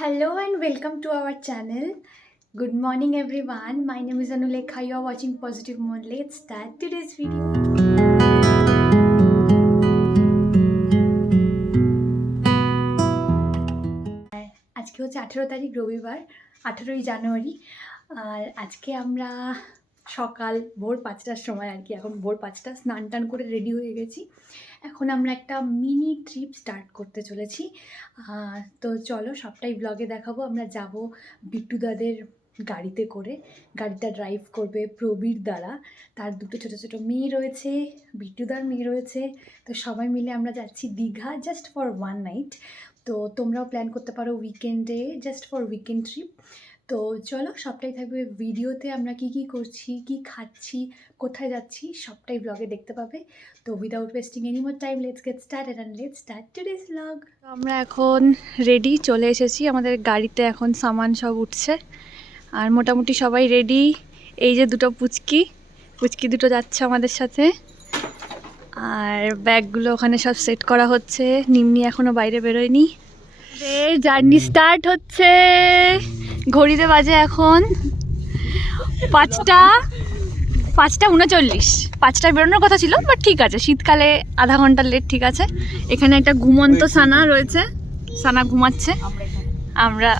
Hello and welcome to our channel. Good morning everyone. My name is Anulekha. You are watching Positive Mode. Let's start today's video. আজকে হচ্ছে 18 তারিখ রবিবার, 18ই জানুয়ারি। আর আজকে আমরা সকাল ভোর 5টার সময় আর কি, এখন ভোর 5টা, স্নান টান করে রেডি হয়ে গেছি। এখন আমরা একটা মিনি ট্রিপ স্টার্ট করতে চলেছি। তো চলো সবটাই ব্লগে দেখাবো। আমরা যাব বিট্টুদাদের গাড়িতে করে। গাড়িটা ড্রাইভ করবে প্রবীর দ্বারা, তার দুটো ছোটো ছোটো মেয়ে রয়েছে, বিট্টুদার মেয়ে রয়েছে। তো সবাই মিলে আমরা যাচ্ছি Digha, just for one night. তো তোমরাও প্ল্যান করতে পারো উইকেন্ডে, জাস্ট ফর উইকেন্ড ট্রিপ। তো চলো সবটাই থাকবে ভিডিওতে। আমরা কি কি করছি, কি খাচ্ছি, কোথায় যাচ্ছি, সবটাই ব্লগে দেখতে পাবে। তো without wasting any more time, let's get started and let's start today's blog. আমরা এখন রেডি, চলে এসেছি। আমাদের গাড়িতে এখন সামান সব উঠছে আর মোটামুটি সবাই রেডি। এই যে দুটো পুচকি দুটো যাচ্ছে আমাদের সাথে, আর ব্যাগগুলো ওখানে সব সেট করা হচ্ছে। নিম্নি এখনো বাইরে বেরোয়নি। জার্নি স্টার্ট হচ্ছে। ঘড়িতে বাজে এখন 5টা 5:39। 5টায় বেরোনোর কথা ছিল, বাট ঠিক আছে, শীতকালে আধা ঘন্টা লেট ঠিক আছে। এখানে একটা ঘুমন্ত সানা রয়েছে, সানা ঘুমাচ্ছে। আমরা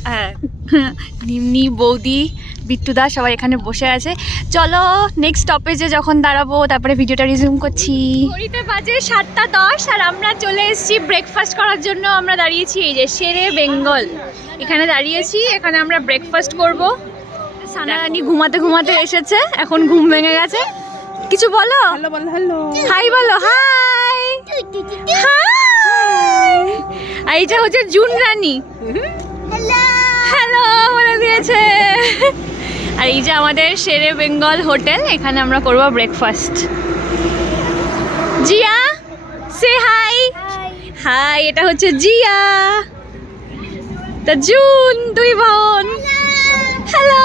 নিম্নি, বৌদি, বিট্টুদা সবাই এখানে বসে আছে। চলো নেক্সট স্টপেজে যখন দাঁড়াবো তারপরে ভিডিওটা রিজিউম করছি। ঘড়িতে বাজে 7:10 আর আমরা চলে এসেছি ব্রেকফাস্ট করার জন্য। আমরা দাঁড়িয়েছি এই যে শেরে বেঙ্গল, এখানে দাঁড়িয়েছি। এখানে আমরা ব্রেকফাস্ট করব। সানা রানী ঘুমাতে ঘুমাতে এসেছে, এখন ঘুম ভেঙে গেছে। কিছু বলো, হ্যালো, হাই বলো, হাই হাই। আর এইটা হচ্ছে জুন রানী, হ্যালো বলে দিয়েছে। আর এই যে আমাদের শেরে বেঙ্গল হোটেল, এখানে আমরা করব ব্রেকফাস্ট। জিয়া সে হাই। হাই, এটা হচ্ছে জিয়া, তা জুন, দুই বোন। হ্যালো,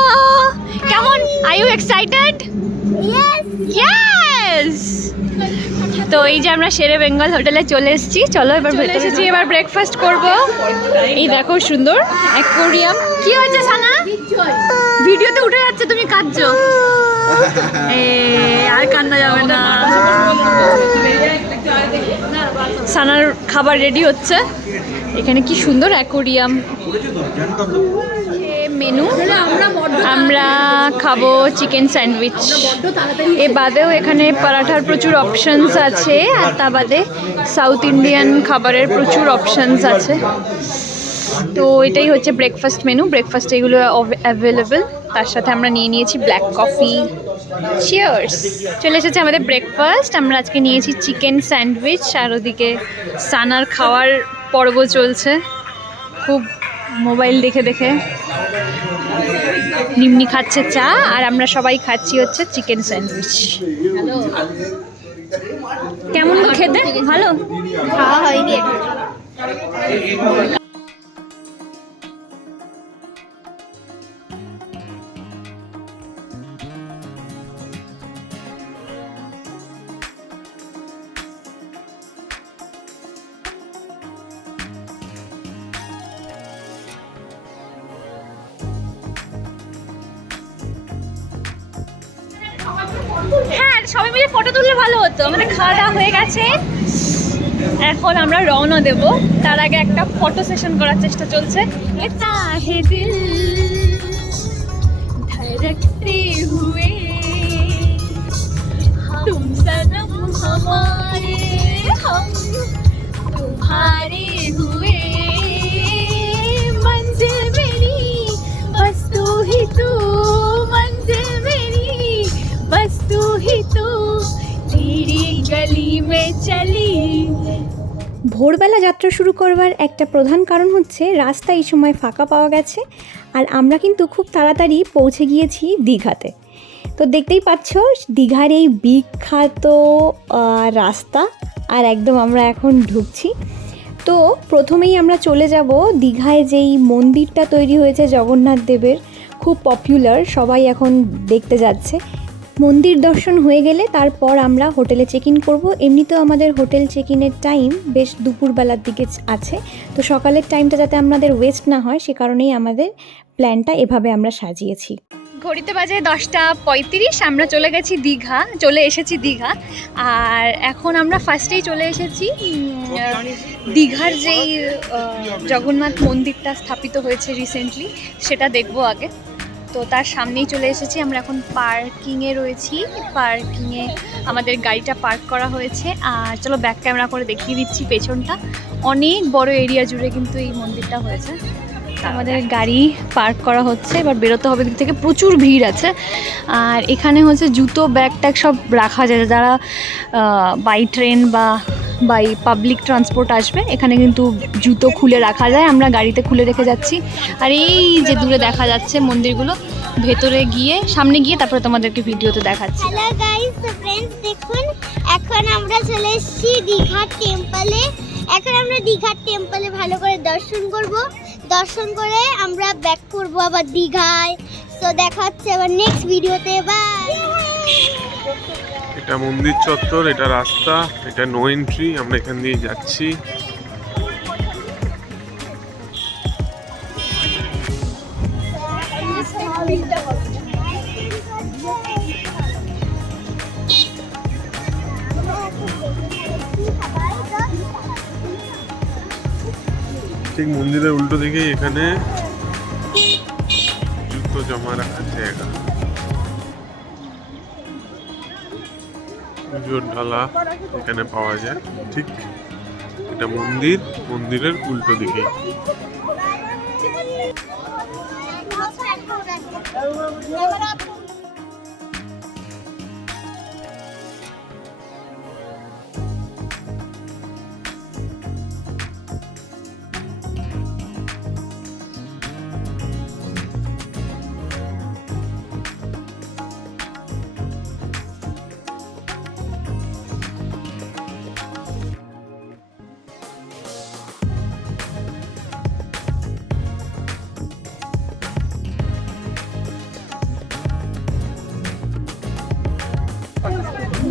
কেমন, আর ইউ এক্সাইটেড? ইয়েস। তো এই যে আমরা শেরে বেঙ্গল হোটেলে চলে এসেছি। চলো এবার ভেতরে এসেছি, এবার ব্রেকফাস্ট করব। এই দেখো সুন্দর অ্যাকোয়ারিয়াম। কি হয়েছে সানা? ভিডিওতে উঠে যাচ্ছে, তুমি কাঁদছো। আর কান্না যাবে না। সানার খাবার রেডি হচ্ছে। এখানে কি সুন্দর অ্যাকোয়ারিয়াম। মেনু, আমরা খাবো চিকেন স্যান্ডউইচ। এ বাদেও এখানে পরাঠার প্রচুর অপশনস আছে, আর তা বাদে সাউথ ইন্ডিয়ান খাবারের প্রচুর অপশনস আছে। তো এটাই হচ্ছে ব্রেকফাস্ট মেনু। ব্রেকফাস্ট এগুলো অ্যাভেলেবেল। তার সাথে আমরা নিয়ে নিয়েছি ব্ল্যাক কফি। চিয়ার্স। চলে এসেছে আমাদের ব্রেকফাস্ট। আমরা আজকে নিয়েছি চিকেন স্যান্ডউইচ, আর ওদিকে সানার খাওয়ার পর্ব চলছে খুব, মোবাইল দেখে দেখে। নিম্নি খাচ্ছে চা, আর আমরা সবাই খাচ্ছি হচ্ছে চিকেন স্যান্ডউইচ। কেমন খেতে? ভালো খাওয়া হয়নি। হ্যাঁ, সবাই মিলে ফটো তুললে ভালো হতো। আমাদের খাওয়া দাওয়া হয়ে গেছে, এখন আমরা রওনা দেব। তার আগে একটা ফটো সেশন করার চেষ্টা চলছে। ধড়কতে হুয়ে তুম সনম হমারে, হম তুমহারে হুয়ে, মঞ্জিল মেরি বস তু হি তু, মঞ্জিল মেরি বস তু হি তু, তেরি গলি মে চলি। ভোরবেলা যাত্রা শুরু করবার একটা প্রধান কারণ হচ্ছে রাস্তা এই সময় ফাঁকা পাওয়া গেছে, আর আমরা কিন্তু খুব তাড়াতাড়ি পৌঁছে গিয়েছি দীঘাতে। তো দেখতেই পাচ্ছ দীঘার এই বিখ্যাত রাস্তা, আর একদম আমরা এখন ঢুকছি। তো প্রথমেই আমরা চলে যাব দীঘায় যেই মন্দিরটা তৈরি হয়েছে জগন্নাথ দেবের, খুব পপুলার, সবাই এখন দেখতে যাচ্ছে। মন্দির দর্শন হয়ে গেলে তারপর আমরা হোটেলে চেক ইন করবো। এমনিতেও আমাদের হোটেল চেক ইনের টাইম বেশ দুপুরবেলার দিকে আছে, তো সকালের টাইমটা যাতে আমাদের ওয়েস্ট না হয় সে কারণেই আমাদের প্ল্যানটা এভাবে আমরা সাজিয়েছি। ঘড়িতে বাজে 10:35, আমরা চলে এসেছি দীঘা। আর এখন আমরা ফার্স্টেই চলে এসেছি দীঘার যেই জগন্নাথ মন্দিরটা স্থাপিত হয়েছে রিসেন্টলি, সেটা দেখবো আগে। তো তার সামনেই চলে এসেছি আমরা, এখন পার্কিংয়ে রয়েছি। পার্কিংয়ে আমাদের গাড়িটা পার্ক করা হয়েছে। আর চলো ব্যাক ক্যামেরা করে দেখিয়ে দিচ্ছি পেছনটা। অনেক বড় এরিয়া জুড়ে কিন্তু এই মন্দিরটা হয়েছে। আমাদের গাড়ি পার্ক করা হচ্ছে, এবার বেরোতে হবে দিক থেকে। প্রচুর ভিড় আছে। আর এখানে হচ্ছে জুতো, ব্যাগ ট্যাগ সব রাখা যায়। যারা বাই ট্রেন বা বাই পাবলিক ট্রান্সপোর্ট আসবে, এখানে কিন্তু জুতো খুলে রাখা যায়। আমরা গাড়িতে খুলে রেখে যাচ্ছি। আর এই যে দূরে দেখা যাচ্ছে মন্দিরগুলো, ভেতরে গিয়ে সামনে গিয়ে তারপরে তোমাদেরকে ভিডিওতে দেখাচ্ছি। হ্যালো গাইস, ফ্রেন্ডস দেখুন এখন আমরা চলে এসেছি দীঘার টেম্পলে। এখন আমরা দীঘার টেম্পলে ভালো করে দর্শন করব। দর্শন করে আমরা ব্যাক করব আবার দীঘায়। তো দেখা হচ্ছে আবার নেক্সট ভিডিওতে। বাই। এটা মন্দির চত্বর, এটা রাস্তা, এটা নো এন্ট্রি। আমরা এখান দিয়ে যাচ্ছি। ঠিক মন্দিরের উল্টো দিকেই এখানে জুতো জমা রাখার জায়গা। পুজোর ঢালা এখানে পাওয়া যায়। ঠিক এটা মন্দিরের উল্টো দিকেই।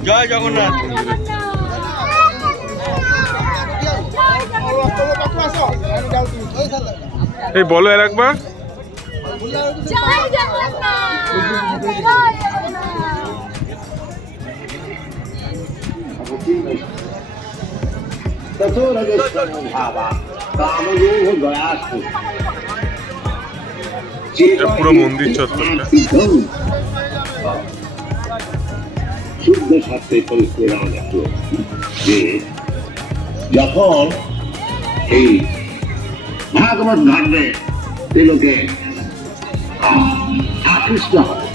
জয় জগন্নাথ। এই বলো আর একবার। জয় এটা পুরো মন্দির চত্বরটা। শুদ্ধ শাস্ত্রে পরিস্থিতি আমাদের যে যখন এই ভাগবত ধর্মে লোকে আকৃষ্ট হয়,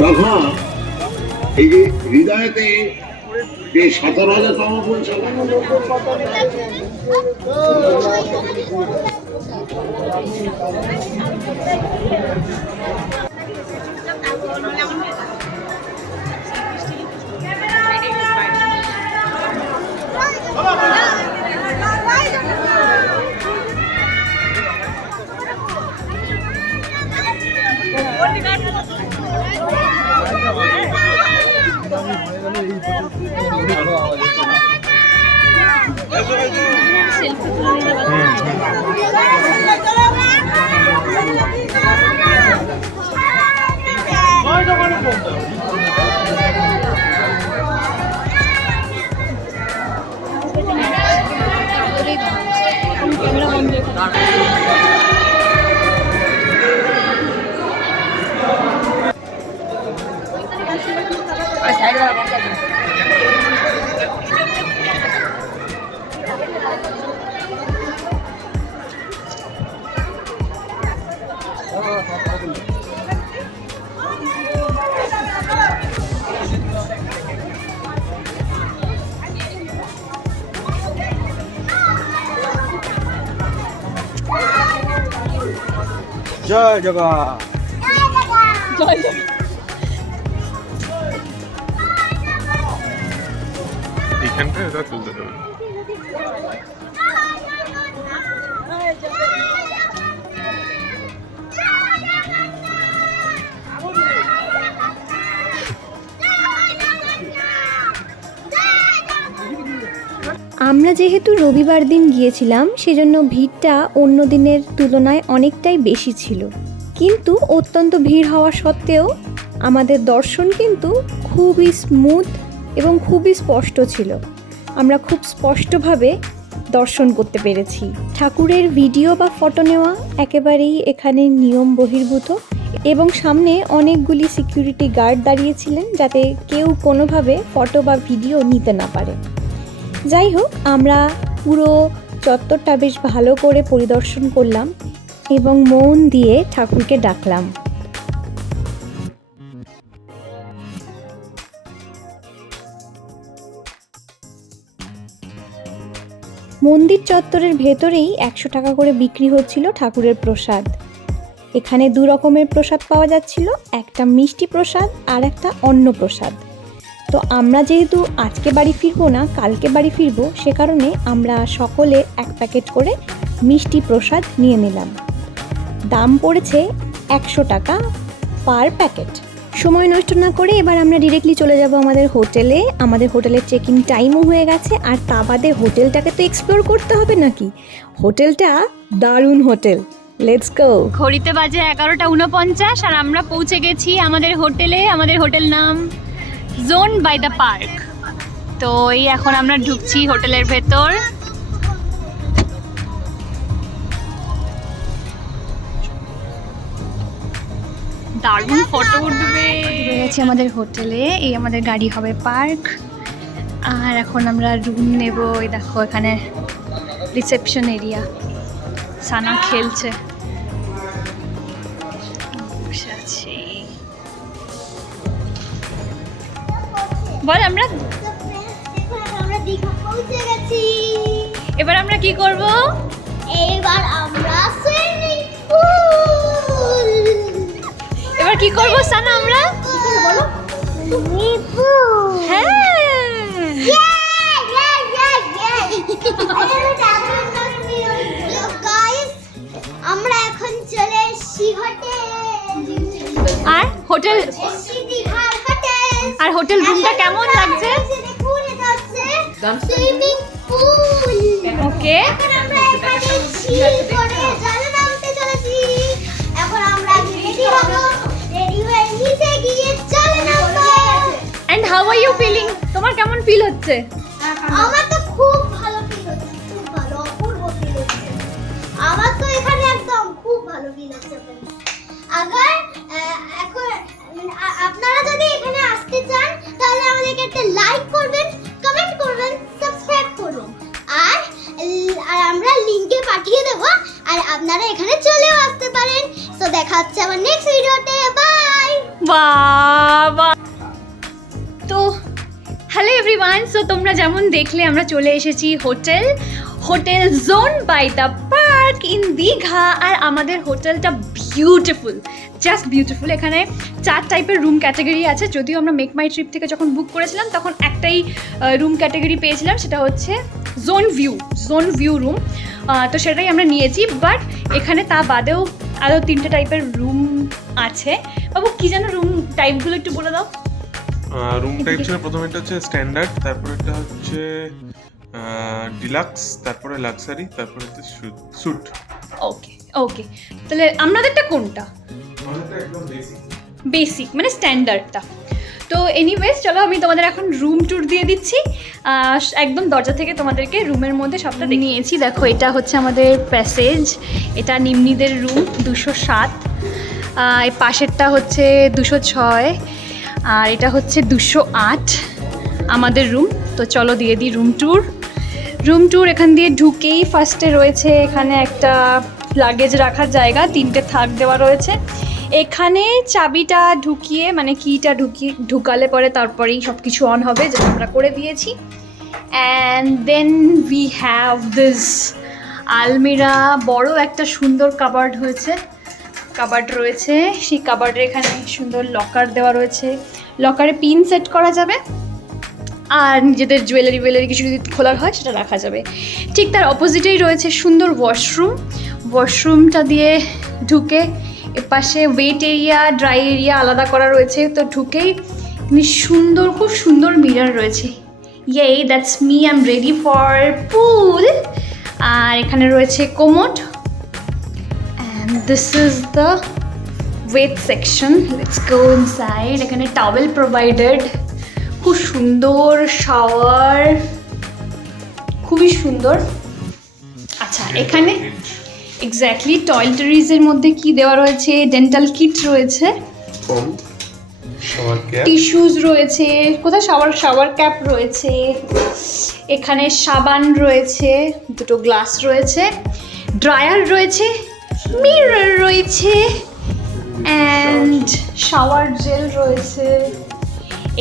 তখন এই যে হৃদয়তে যে 17,000তম পরিচয় জয় জগন্নাথ। এইখানটা এটা তুলতে দেবে। আমরা যেহেতু রবিবার দিন গিয়েছিলাম সেজন্য ভিড়টা অন্য দিনের তুলনায় অনেকটাই বেশি ছিল, কিন্তু অত্যন্ত ভিড় হওয়া সত্ত্বেও আমাদের দর্শন কিন্তু খুবই স্মুথ এবং খুবই স্পষ্ট ছিল। আমরা খুব স্পষ্টভাবে দর্শন করতে পেরেছি। ঠাকুরের ভিডিও বা ফটো নেওয়া একেবারেই এখানে নিয়ম বহির্ভূত এবং সামনে অনেকগুলি সিকিউরিটি গার্ড দাঁড়িয়েছিলেন যাতে কেউ কোনোভাবে ফটো বা ভিডিও নিতে না পারে। যাই হোক, আমরা পুরো চত্বরটা বেশ ভালো করে পরিদর্শন করলাম এবং মন দিয়ে ঠাকুরকে ডাকলাম। মন্দির চত্বরের ভেতরেই 100 টাকা করে বিক্রি হচ্ছিল ঠাকুরের প্রসাদ। এখানে 2 রকমের প্রসাদ পাওয়া যাচ্ছিল, একটা মিষ্টি প্রসাদ আর একটা অন্ন প্রসাদ। তো আমরা যেহেতু আজকে বাড়ি ফিরবো না, কালকে বাড়ি ফিরবো, সে কারণে আমরা সকলে 1 প্যাকেট করে মিষ্টি প্রসাদ নিয়ে নিলাম। দাম পড়েছে 100 টাকা পার প্যাকেট। সময় নষ্ট না করে এবার আমরা ডিরেক্টলি চলে যাব আমাদের হোটেলে। আমাদের হোটেলের চেক ইন টাইমও হয়ে গেছে, আর তা বাদে হোটেলটাকে তো এক্সপ্লোর করতে হবে নাকি। হোটেলটা দারুণ হোটেল। Let's go. ঘড়িতে বাজে 11:49 আর আমরা পৌঁছে গেছি আমাদের হোটেলে। আমাদের হোটেল নাম জোন বাই দ্য পার্ক। তো এই এখন আমরা ঢুকছি হোটেলের ভেতর। দারুণ ফটো উঠবে। গেছি আমাদের হোটেলে, এই আমাদের গাড়ি হবে পার্ক। আর এখন আমরা রুম নেব। এই দেখো এখানে রিসেপশন এরিয়া, সানা খেলছে, বসে আছি। বল আমরা আমরা দীঘা পৌঁছে গেছি। এবার আমরা কি করব? এবার আমরা সুইমিং পুল। এবার কি করব সানা আমরা? বলো সুইমিং পুল। হ্যাঁ, আমরা এখন চলে এসেছি হোটেল। আর হোটেল দীঘার হোটেল। আর হোটেল রুমটা কেমন লাগছে? দেখুন, এটা হচ্ছে সুইমিং পুল। ওকে, এখন আমরা এখানে চিল করে জলে নামতে চলেছি। এখন আমরা রেডি হব, রেডি হয়ে নিচে গিয়ে জলে নামবো। And how are you feeling? তোমার কেমন ফিল হচ্ছে? আমার তো খুব ভালো ফিল হচ্ছে, খুব ভালো, অপূর্ব ফিল হচ্ছে। আমার তো এখানে একদম খুব ভালো ফিল হচ্ছে। আগার এখন আপনারা যদি এখানে আসতে চান তাহলে আমাদেরকে একটা লাইক করবেন, কমেন্ট করবেন, সাবস্ক্রাইব করবেন, আর আমরা লিংকে পাঠিয়ে দেব, আর আপনারা এখানে চলেও আসতে পারেন। সো দেখা হচ্ছে আবার নেক্সট ভিডিওতে। বাই। বাবা। তো হ্যালো এভরিওয়ান, সো তোমরা যেমন দেখলে আমরা চলে এসেছি hotel Zone by the Park in Digha. আর আমাদের হোটেলটা বিউটিফুল, জাস্ট বিউটিফুল। এখানে 4 টাইপের রুম ক্যাটাগরি আছে। যদিও আমরা মেক মাই ট্রিপ থেকে যখন বুক করেছিলাম তখন একটাই রুম ক্যাটাগরি পেয়েছিলাম, সেটা হচ্ছে জোন ভিউ রুম। তো সেটাই আমরা নিয়েছি। বাট এখানে তা বাদেও আরও 3টে টাইপের রুম আছে। বাবু কি যেন রুম টাইপগুলো একটু বলে দাও। রুম টাইপ ছিল প্রথমে এটা হচ্ছে স্ট্যান্ডার্ড, তারপর এটা হচ্ছে ডিলাক্স, তারপরে লাক্সারি, তারপরে হচ্ছে স্যুট। ওকে তাহলে আপনাদেরটা কোনটা? বেসিক মানে স্ট্যান্ডার্ডটা। তো এনিওয়েজ চলো আমি তোমাদের এখন রুম ট্যুর দিয়ে দিচ্ছি। একদম দরজা থেকে তোমাদেরকে রুমের মধ্যে সবটা নিয়েছি। দেখো এটা হচ্ছে আমাদের প্যাসেজ, এটা নিম্নিদের রুম 207, এই পাশেরটা হচ্ছে 206, আর এটা হচ্ছে 208 আমাদের রুম। তো চলো দিয়ে দিই রুম ট্যুর। এখান দিয়ে ঢুকেই ফার্স্টে রয়েছে এখানে একটা লাগেজ রাখার জায়গা, 3টে থাক দেওয়া রয়েছে। এখানে চাবিটা ঢুকিয়ে মানে কিটা ঢুকালে পরে তারপরেই সব কিছু অন হবে, যেটা আমরা করে দিয়েছি। And then we have this আলমিরা, বড় একটা সুন্দর কাবার্ড রয়েছে। সেই কাবার্ডের এখানে সুন্দর লকার দেওয়া রয়েছে, লকারে পিন সেট করা যাবে, আর নিজেদের জুয়েলারি কিছু যদি খোলার হয় সেটা রাখা যাবে। ঠিক তার অপোজিটেই রয়েছে সুন্দর ওয়াশরুমটা দিয়ে ঢুকে এপাশে ওয়েট এরিয়া, ড্রাই এরিয়া আলাদা করা রয়েছে। তো ঢুকেই খুব সুন্দর মিরর রয়েছে। Yay, that's me. I'm ready for pool. আর এখানে রয়েছে commode and this is the wet section. Let's go inside. এখানে towel provided. খুব সুন্দর শাওয়ার, খুবই সুন্দর। আচ্ছা, এখানে এক্স্যাক্টলি টয়লেটারিজের মধ্যে কি দেওয়া রয়েছে? ডেন্টাল কিট রয়েছে, ফোম, শাওয়ার ক্যাপ, টিস্যুজ রয়েছে, কোথায় শাওয়ার ক্যাপ রয়েছে, এখানে সাবান রয়েছে, দুটো গ্লাস রয়েছে, ড্রায়ার রয়েছে, মিরর রয়েছে অ্যান্ড শাওয়ার জেল রয়েছে।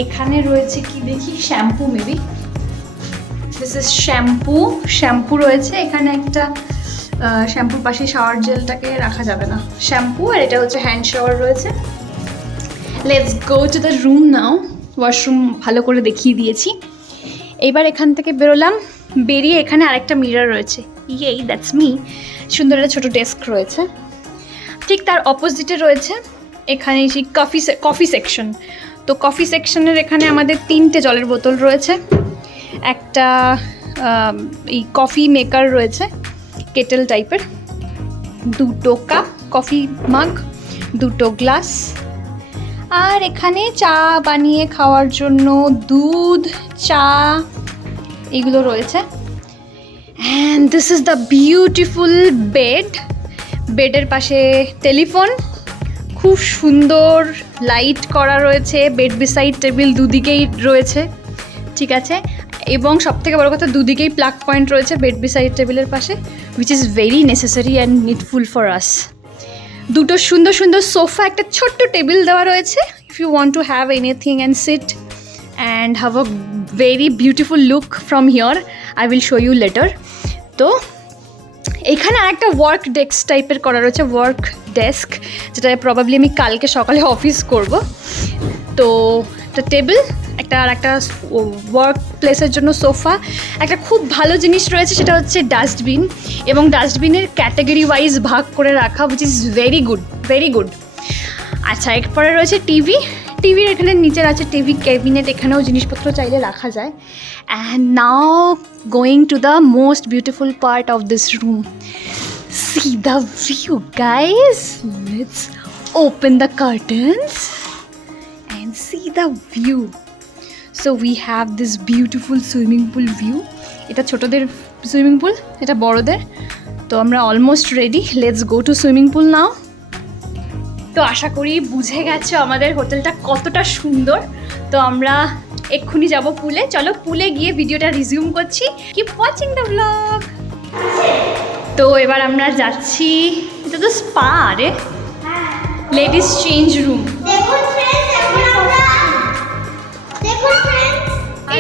এখানে রয়েছে কি দেখি, shampoo maybe, this is shampoo রয়েছে। এখানে একটা শ্যাম্পুর পাশে শাওয়ার জেলটাকে রাখা যাবে না, শ্যাম্পু, আর এটা হচ্ছে হ্যান্ড শাওয়ার রয়েছে। Let's go to the room now. Washroom ভালো করে দেখিয়ে দিয়েছি। এইবার এখান থেকে বেরোলাম, বেরিয়ে এখানে আরেকটা মিরর রয়েছে, ইয়েই দ্যাটস মি। সুন্দর একটা ছোটো ডেস্ক রয়েছে। ঠিক তার অপোজিটে রয়েছে এখানে সেই কফি সেকশন। তো কফি সেকশনের এখানে আমাদের 3টে জলের বোতল রয়েছে, একটা এই কফি মেকার রয়েছে কেটেল টাইপের, 2টো কাপ, কফি মাগ, 2টো গ্লাস, আর এখানে চা বানিয়ে খাওয়ার জন্য দুধ, চা এগুলো রয়েছে। And this is the beautiful bed. বেডের পাশে টেলিফোন, খুব সুন্দর লাইট করা রয়েছে, বেড বিসাইড টেবিল দুদিকেই রয়েছে, ঠিক আছে। এবং সবথেকে বড় কথা, দুদিকেই প্লাগ পয়েন্ট রয়েছে বেড বিসাইড টেবিলের পাশে, which is very necessary and needful for us. দুটো সুন্দর সুন্দর সোফা, একটা ছোট্ট টেবিল দেওয়া রয়েছে if you want to have anything and sit and have a very beautiful look from here. I will show you later. তো এখানে আরেকটা ওয়ার্ক ডেস্ক টাইপের করা রয়েছে, ওয়ার্ক ডেস্ক, যেটা প্রবাবলি আমি কালকে সকালে অফিস করব। তো একটা টেবিল, একটা ওয়ার্ক প্লেসের জন্য সোফা, একটা খুব ভালো জিনিস রয়েছে সেটা হচ্ছে ডাস্টবিন, এবং ডাস্টবিনের ক্যাটাগরি ওয়াইজ ভাগ করে রাখা, উইচ ইজ ভেরি গুড। আচ্ছা, এরপরে রয়েছে টিভির এখানে নিচের আছে টিভি ক্যাবিনেট, এখানেও জিনিসপত্র চাইলে রাখা যায়। And now going to the most beautiful part of this room. See the view, guys. Let's open the curtains and see the view. So we have this beautiful swimming pool view. এটা ছোটদের swimming pool, এটা বড়দের। তো আমরা almost ready, let's go to swimming pool now. তো আশা করি বুঝে গেছো আমাদের হোটেলটা কতটা সুন্দর। তো আমরা এক্ষুনি যাব পুলে, চলো পুলে গিয়ে ভিডিওটা রিজিউম করছি। Keep watching the blog. তো এবার আমরা যাচ্ছি, এটা তো স্পা রে, লেডিস চেঞ্জ রুম।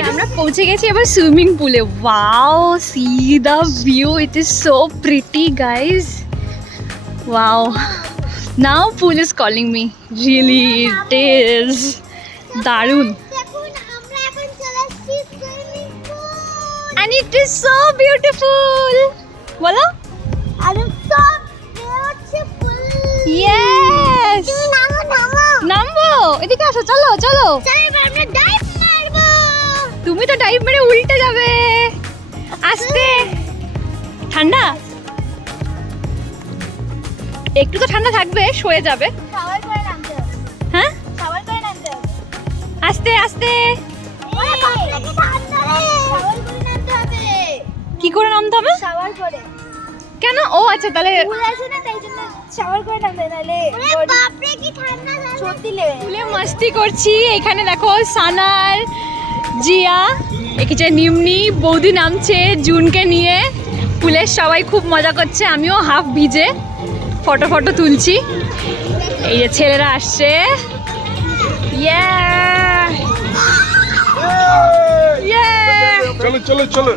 আমরা পৌঁছে গেছি এবার সুইমিং পুলে। Wow, C the view, it is so pretty guys. Wow, now pool is calling me, really it is দারুণ। And it is so beautiful. বলো? Yes. নামবো, এদিকে আসো, চলো। তুমি তো ডাইভ মেরে উল্টে যাবে। আস্তে, ঠান্ডা, একটু তো ঠান্ডা থাকবে, সয়ে যাবে। হ্যাঁ, আস্তে আস্তে। কি করে নামতে হবে? কেন? ও আচ্ছা, তাহলে পুলে মাস্তি করছি। এখানে দেখো সানার, জিয়া, এখানে নিমনি বৌদি নামছে জুনকে নিয়ে। পুলের সবাই খুব মজা করছে, আমিও হাফ ভিজে ফটো তুলছি। এই যে ছেলেরা আসছে, চলো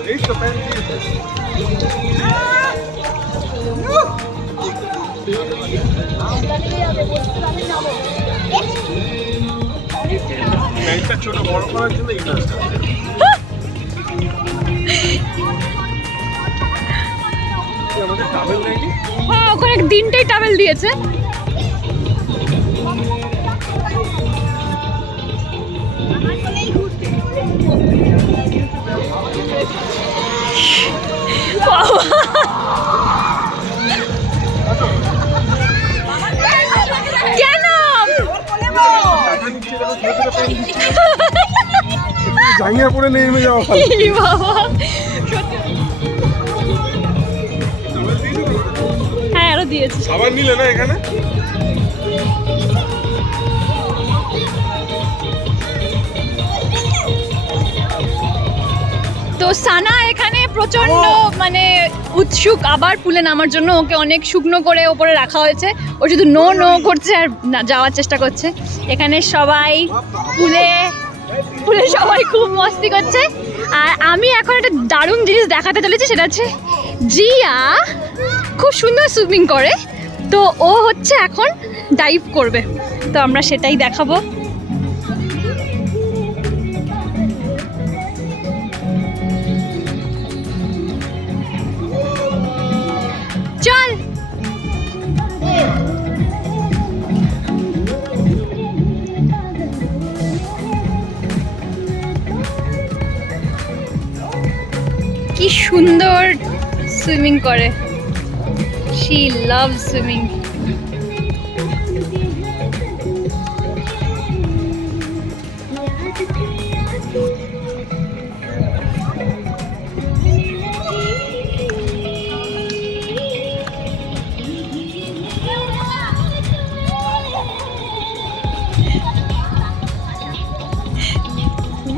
এই তো ছোট বড় করার জন্য এই নাচটা। হ্যাঁ, ওখানে 3টেই টাওয়েল দিয়েছে। জাঙ্গিয়া পরে নেমে যাওয়া ভালো। এই বাবা, সত্যি। হ্যাঁ আরো দিয়েছে। সাবান নিলে না এখানে? তো সানা এখানে প্রচন্ড মানে উৎসুক আবার পুলে নামার জন্য। ওকে অনেক শুকনো করে ওপরে রাখা হয়েছে, ও শুধু নো নো করছে আর যাওয়ার চেষ্টা করছে। এখানে সবাই পুলে পুলে সবাই খুব মস্তি করছে। আর আমি এখন একটা দারুণ জিনিস দেখাতে চলেছি, সেটা হচ্ছে জিয়া খুব সুন্দর সুইমিং করে, তো ও হচ্ছে এখন ডাইভ করবে, তো আমরা সেটাই দেখাবো। চল কি সুন্দর সুইমিং করে, she loves swimming.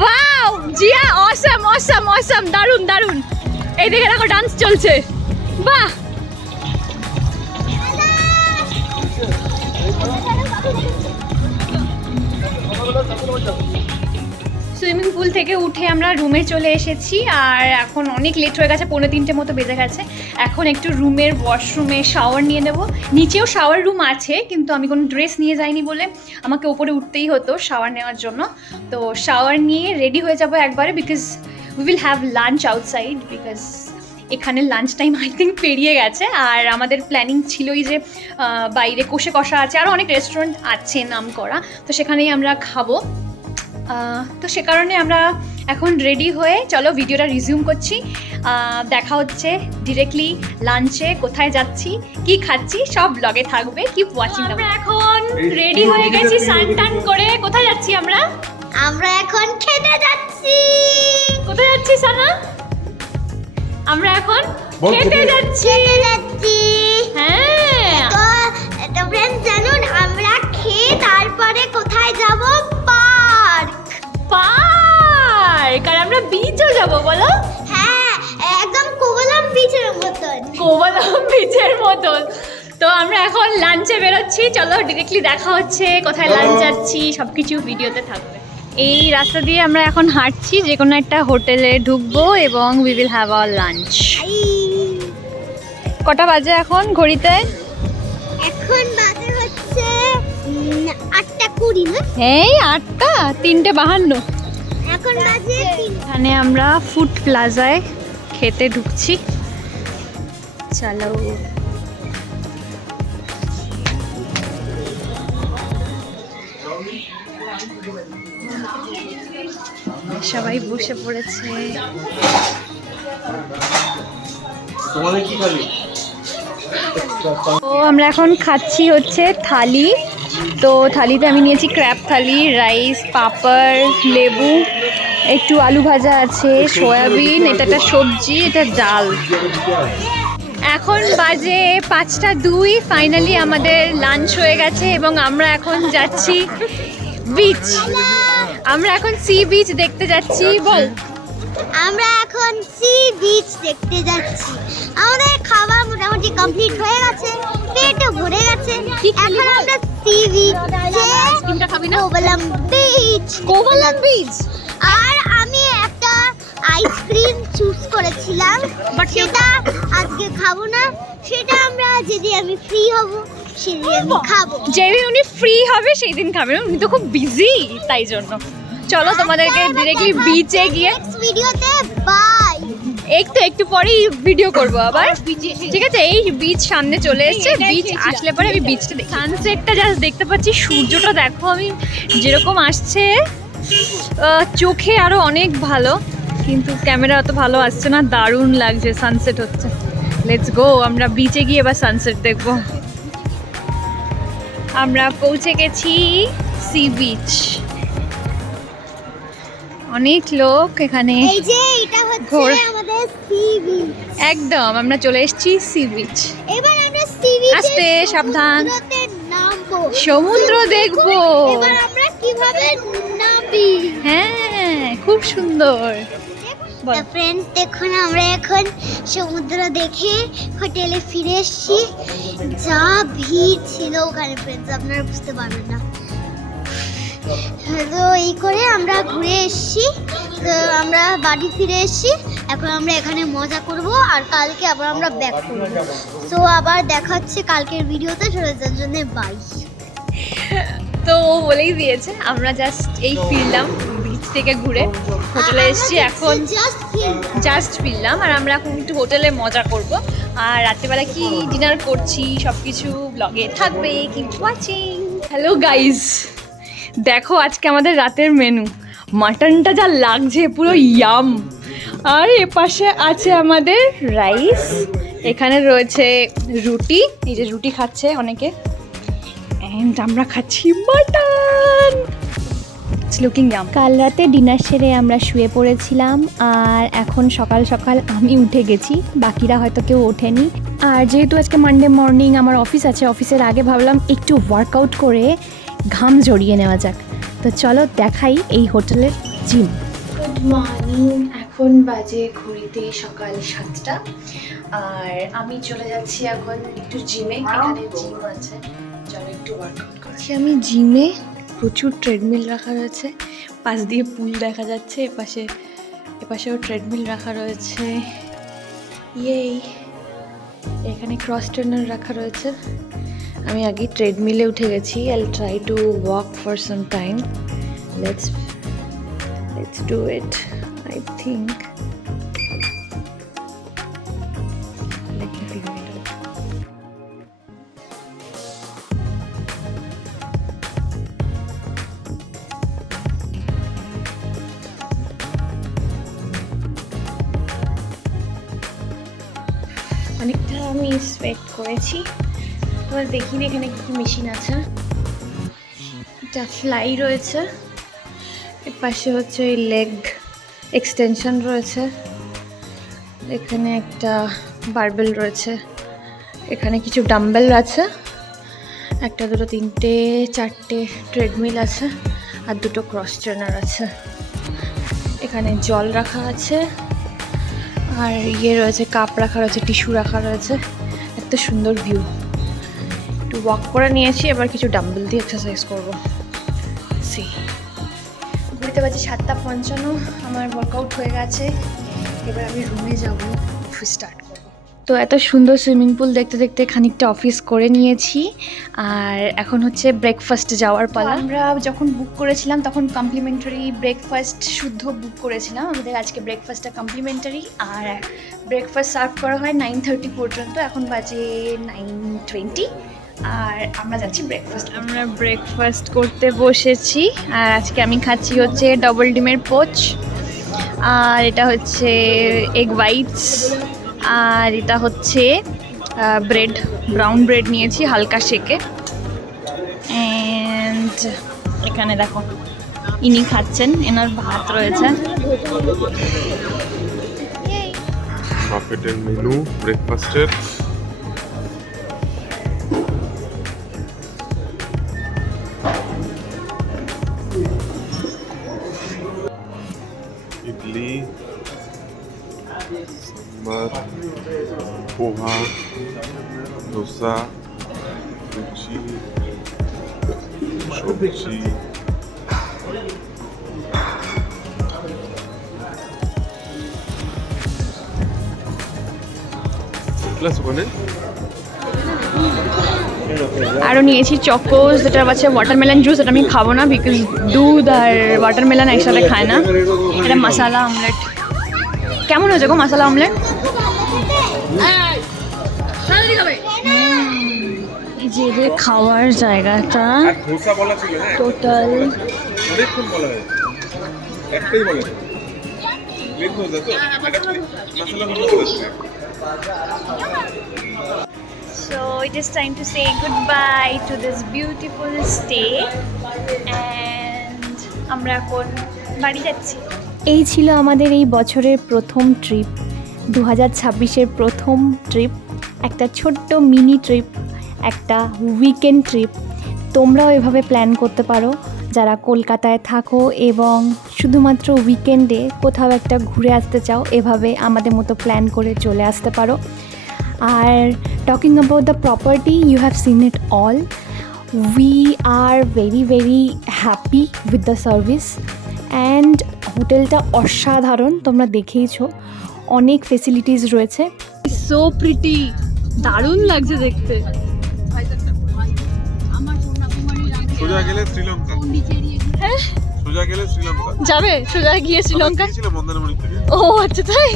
Wow! Zia awesome awesome awesome, দারুন দারুন। এই দেখে দেখো ডান্স চলছে, বাহ। সুইমিং পুল থেকে উঠে আমরা রুমে চলে এসেছি, আর এখন অনেক লেট হয়ে গেছে, 2:45 মতো বেজে গেছে। এখন একটু রুমের ওয়াশরুমে শাওয়ার নিয়ে নেব। নিচেও শাওয়ার রুম আছে, কিন্তু আমি কোনো ড্রেস নিয়ে যাইনি বলে আমাকে ওপরে উঠতেই হতো শাওয়ার নেওয়ার জন্য। তো শাওয়ার নিয়ে রেডি হয়ে যাব একবারে, because we will have lunch outside, because এখানে লাঞ্চ টাইম আই থিঙ্ক পেরিয়ে গেছে। আর আমাদের প্ল্যানিং ছিলই যে বাইরে কষে কষা আছে, আরও অনেক রেস্টুরেন্ট আছে নাম করা, তো সেখানেই আমরা খাবো। তো সে কারণে আমরা এখন রেডি হয়ে চলো ভিডিওটা রিজিউম করছি। দেখা হচ্ছে ডিরেক্টলি লাঞ্চে, কোথায় যাচ্ছি কি খাচ্ছি সব ব্লগে থাকবে, কিপ ওয়াচিং। আমরা এখন রেডি হয়ে গেছি সানটান করে। কোথায় যাচ্ছি আমরা? আমরা এখন খেতে যাচ্ছি। কোথায় যাচ্ছি সানা? আমরা এখন খেতে যাচ্ছি। হ্যাঁ, তো ফ্রেন্ডস জানুন আমরা খেয়ে তারপরে কোথায় যাব? পার্ক। পার্ক। আর আমরা বিচও যাব, বলো? হ্যাঁ, একদম কোবলাম বিচের মতন। কোবলাম বিচের মতন। তো আমরা এখন লাঞ্চে বেরোচ্ছি, চলো ডিরেক্টলি দেখা হচ্ছে কোথায় লাঞ্চ যাচ্ছি, সব কিছু ভিডিওতে থাকবে। এই রাস্তা দিয়ে আমরা এখন হাঁটছি, যে কোনো একটা হোটেলে ঢুকবো এবং we will have our lunch. কটা বাজে এখন ঘড়িতে? এখন বাজে হচ্ছে 8:20 না? এই 8টা 3:52। এখন বাজে 3। এখানে আমরা ফুড প্লাজায় খেতে ঢুকছি, চলো। সবাই বসে পড়েছে। তোমাদের কি খাবি? তো আমরা এখন খাচ্ছি হচ্ছে থালি। তো থালিতে আমি নিয়েছি ক্র্যাব থালি, রাইস, পাপড়, লেবু, একটু আলু ভাজা আছে, সয়াবিন, এটা একটা সবজি, এটা ডাল। এখন বাজে 5:02। ফাইনালি আমাদের লাঞ্চ হয়ে গেছে এবং আমরা এখন যাচ্ছি বিচ। আমরা এখন সি বিচ দেখতে যাচ্ছি। বল, আমরা এখন সি বিচ দেখতে যাচ্ছি। আমাদের খাওয়া মোটামুটি কমপ্লিট হয়ে গেছে, পেটও ভরে গেছে। এখন আমরা সি বিচে খাবি না? কোবলাম বিচ। কোবলাম বিচ। আর আমি একটা আইসক্রিম চুজ করেছিলাম, বাট সেটা আজকে খাবো না, সেটা আমরা যদি আমি ফ্রি হব সেদিন আমি খাবো। যেদিন উনি ফ্রি হবে সেই দিন খাবেন, উনি তো খুব বিজি, তাই জন্য। চলো তোমাদেরকে ডিরেক্টলি বিচে গিয়ে ভিডিওতে বাই। একটু পরেই ভিডিও করব আবার, ঠিক আছে? এই বিচ সামনে চলে এসেছে, বিচ আসলে পরে আমি বিচটা দেখি। সানসেটটা জাস্ট দেখতে পাচ্ছি, সূর্যটা দেখো আমি যেরকম আসছে, চোখে আরো অনেক ভালো, কিন্তু ক্যামেরা অত ভালো আসছে না। দারুণ লাগছে, সানসেট হচ্ছে। লেটস গো, আমরা বিচে গিয়ে এবার সানসেট দেখবো। আমরা পৌঁছে গেছি সি বিচ। অনেক লোক এখানে। এই যে এটা হচ্ছে ঘোর- আমাদের সি বিচ। একদম আমরা চলে এসেছি সি বিচ। এবার আমরা সি বিচে আস্তে, সাবধান। সমুদ্রতে নামবো, সমুদ্র দেখবো। এবার আমরা কিভাবে নামবি। হ্যাঁ খুব সুন্দর। বল। ফ্রেন্ডস দেখুন আমরা এখন সমুদ্র দেখে হোটেলে ফিরে এসেছি। যা ভিড় ছিল ওখানে ফ্রেন্ডস আপনারা বুঝতে পারবেন না। তো এই করে আমরা ঘুরে এসেছি, তো আমরা বাড়ি ফিরে এসেছি। এখন আমরা এখানে মজা করব আর কালকে আবার আমরা ব্যাক করব। তো আবার দেখা হচ্ছে কালকের ভিডিওতে, চলে যাওয়ার জন্য বাই। তো ও বলেই দিয়েছে, আমরা জাস্ট এই ফিরলাম বিচ থেকে ঘুরে হোটেলে এসেছি, এখন জাস্ট ফিরলাম আর আমরা এখন একটু হোটেলে মজা করব। আর রাত্রেবেলা কি ডিনার করছি সব কিছু ব্লগে থাকবে, কিপ ওয়াচিং। হ্যালো গাইস, দেখো আজকে আমাদের রাতের মেনু। মাটনটা যা লাগছে পুরো ইয়াম। আর এপাশে আছে আমাদের রাইস, এখানে রয়েছে রুটি, এই যে রুটি খাচ্ছে অনেকে, এন্ড আমরা খাচ্ছি মাটন। It's looking yam. কাল রাতে ডিনার সেরে আমরা শুয়ে পড়েছিলাম আর এখন সকাল সকাল আমি উঠে গেছি, বাকিরা হয়তো কেউ ওঠেনি। আর যেহেতু আজকে মানডে মর্নিং আমার অফিস আছে, অফিসের আগে ভাবলাম একটু ওয়ার্কআউট করে ঘাম জড়িয়ে নেওয়া যাক। তো চলো দেখাই এই হোটেলের জিম। গুড মর্নিং, এখন বাজে ঘড়িতে সকাল 7টা আর আমি চলে যাচ্ছি এখন একটু জিমে। এখানে জিম আছে, চলো একটু ওয়ার্কআউট করছি। আমি জিমে প্রচুর ট্রেডমিল রাখা রয়েছে, পাশ দিয়ে পুল দেখা যাচ্ছে, এপাশেও ট্রেডমিল রাখা রয়েছে। ইয়েই, এখানে ক্রস ট্রেনার রাখা রয়েছে। আমি আগে ট্রেডমিলে উঠে গেছি। I will try to walk for some time. Let's do it. I think let me figure it out. অনেকটা আমি সোয়েট করেছি। তোমার দেখিনি এখানে কি কি মেশিন আছে। এটা ফ্লাই রয়েছে, এর পাশে হচ্ছে এই লেগ এক্সটেনশন রয়েছে, এখানে একটা বারবেল রয়েছে, এখানে কিছু ডাম্বেল আছে, একটা দুটো তিনটে চারটে ট্রেডমিল আছে আর দুটো ক্রস ট্রেনার আছে। এখানে জল রাখা আছে আর ইয়ে রয়েছে, কাপ রাখা রয়েছে, টিস্যু রাখা রয়েছে। এত সুন্দর ভিউ। একটু ওয়াক করে নিয়েছি, এবার কিছু ডাম্বেল দিয়ে এক্সারসাইজ করবো। সি ঘুরতে বাজে 7:55, আমার ওয়ার্কআউট হয়ে গেছে। এবার আমি রুমে যাব, অফিস স্টার্ট করব। তো এত সুন্দর সুইমিং পুল দেখতে দেখতে খানিকটা অফিস করে নিয়েছি আর এখন হচ্ছে ব্রেকফাস্টে যাওয়ার পালা। আমরা যখন বুক করেছিলাম তখন কমপ্লিমেন্টারি ব্রেকফাস্ট শুদ্ধ বুক করেছিলাম, আমাদের আজকে ব্রেকফাস্টটা কমপ্লিমেন্টারি আর ব্রেকফাস্ট সার্ভ করা হয় 9:30 পর্যন্ত। এখন বাজে 9:20 আর আমরা যাচ্ছি ব্রেকফাস্ট। আমরা ব্রেকফাস্ট করতে বসেছি আর আজকে আমি খাচ্ছি হচ্ছে ডবল ডিমের পোচ, আর এটা হচ্ছে এগ হোয়াইটস, আর এটা হচ্ছে ব্রেড, ব্রাউন ব্রেড নিয়েছি হালকা শেকে। অ্যান্ড এখানে দেখো ইনি খাচ্ছেন, এনার ভাত রয়েছে। বাফেটের মেনু ব্রেকফাস্টের। ইডলি, সাম্বার, পোহা, দোসা, লুচি, সবজি, প্লাস ওখানে আরও নিয়েছি চকোস, যেটা আছে ওয়াটারমেলন জুস, এটা আমি খাবো না বিকজ দুধ আর ওয়াটারমেলন একসাথে খায় না। এটা মশালা অমলেট। কেমন হয়েছে গো মশালা অমলেট? এই যে এদের খাওয়ার জায়গাটা ধোসা বলা ছিল, হ্যাঁ টোটাল অনেকক্ষণ বলা হয়েছে, একটাই বলে প্লেন ধোসা, তো এটা মশলা বলেছে। So it is time to say goodbye to this beautiful stay and আমরা এখন বাড়ি যাচ্ছি। এই ছিল আমাদের এই বছরের প্রথম ট্রিপ, 2026-এর প্রথম ট্রিপ, একটা ছোট্ট মিনি ট্রিপ, একটা উইকেন্ড ট্রিপ। তোমরাও এভাবে প্ল্যান করতে পারো যারা কলকাতায় থাকো এবং শুধুমাত্র উইকেন্ডে কোথাও একটা ঘুরে আসতে চাও, এভাবে আমাদের মতো প্ল্যান করে চলে আসতে পারো। আর talking about the property, you have seen it all. We are very very happy with the service and হোটেলটা অসাধারণ, তোমরা দেখেইছো, অনেক ফেসিলিটিস রয়েছে। সো প্রিটি, দারুণ লাগছে দেখতে। সোজা গেলে শ্রীলঙ্কা, হ্যাঁ সোজা গেলে শ্রীলঙ্কা যাবে, সোজা গিয়ে শ্রীলঙ্কা। ছিল মন্দারমণি থেকে ও আচ্ছা, তাই?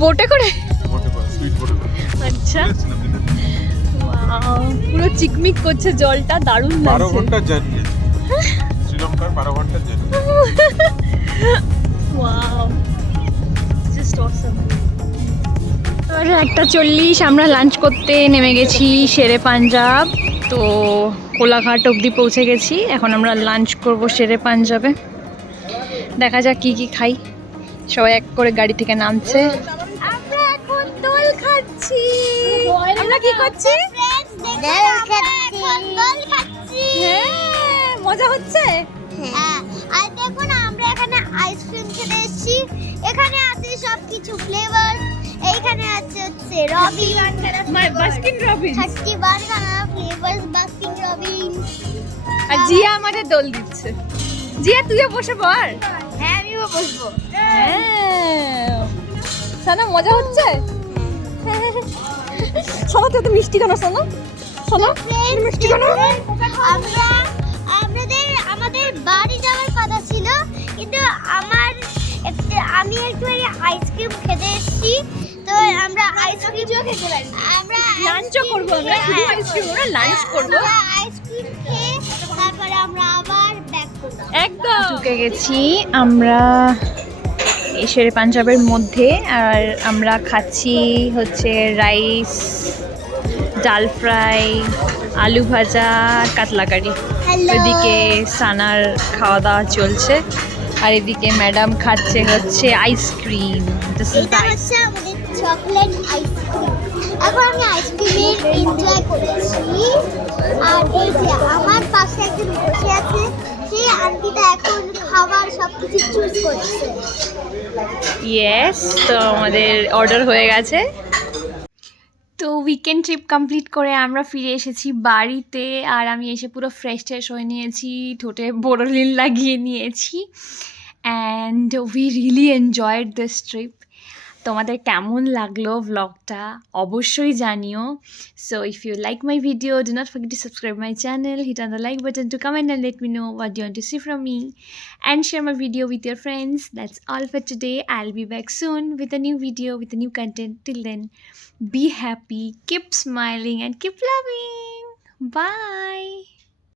বোটে করে? বোটে করে, স্পিড বোটে করে আচ্ছা, গেছিলাম দিনে। ওয়াও, পুরো চিকমিক করছে জলটা, দারুণ 12 লাগছে। ঘন্টার জার্নি, শ্রীলঙ্কার 12 ঘন্টার জার্নি। Wow, just awesome. 1:40 আমরা লাঞ্চ করতে নেমে গেছি শেরে পাঞ্জাব। তো কোলাঘাট অবধি পৌঁছে গেছি, এখন আমরা লাঞ্চ করব শেরে পাঞ্জাবে। দেখা যাক কি কি খাই। সবাই এক করে গাড়ি থেকে নামছে। আমরা এখন দোল খাচ্ছি। আমরা কি করছি? হ্যাঁ, মজা হচ্ছে। হ্যাঁ, আর দেখুন আমরা এখানে আইসক্রিম খেতে এসেছি। এখানে আছে সবকিছু ফ্লেভার। এইখানে আছে হচ্ছে রবিন, বাস্কিন রবিন্স। 31 খানা ফ্লেভারস বাস্কিন রবিন। আর জিয়া আমাদের দোল দিচ্ছে। জিয়া তুইও বসে পড়। হ্যাঁ, আমিও বসবো। হ্যাঁ, সানা মজা হচ্ছে। সোনা তুই তো মিষ্টি কেন সোনা? সোনা মিষ্টি কেন? আমাদের বাড়ি যাওয়ার কথা ছিল, কিন্তু আমি একটু আইসক্রিম খেতে এসেছি। তো আমরা আইসক্রিমও খেতে পারি, আমরা লাঞ্চও করবো। আমরা শুধু আইসক্রিম, আমরা লাঞ্চ করবো। আইসক্রিম খেয়ে তারপরে আমরা আবার ব্যাক করবো। একদম ঢুকে গেছি আমরা এই শেরে পাঞ্জাবের মধ্যে। আর আমরা খাচ্ছি হচ্ছে রাইস, ডাল ফ্রাই, আলু ভাজা, কাতলা কারি। Hello. এদিকে সানার খাওয়া দাওয়া চলছে, আর এদিকে ম্যাডাম খাচ্ছে হচ্ছে আইসক্রিম। এটা হচ্ছে আমাদের চকলেট আইসক্রিম। এখন আমি আইসক্রিমের এনজয় করেছি। আর এই যে আমার পাশে একজন বসে আছে, সেই আন্টিটা এখন খাবার সবকিছু চুজ করছে। ইয়েস, তো আমাদের অর্ডার হয়ে গেছে। তো উইকেন্ড ট্রিপ কমপ্লিট করে আমরা ফিরে এসেছি বাড়িতে। আর আমি এসে পুরো ফ্রেশ ট্রেশ হয়ে নিয়েছি, ঠোঁটে বোরোলিন লাগিয়ে নিয়েছি। And we really enjoyed this trip. তোমাদের কেমন লাগলো ব্লগটা অবশ্যই জানিও। So if you like my video, do not forget to subscribe my channel, hit on the like button to comment and let me know what you want to see from me, and share my video with your friends. That's all for today. I'll be back soon with a new video, with a new content. Till then, be happy, keep smiling and keep loving. Bye.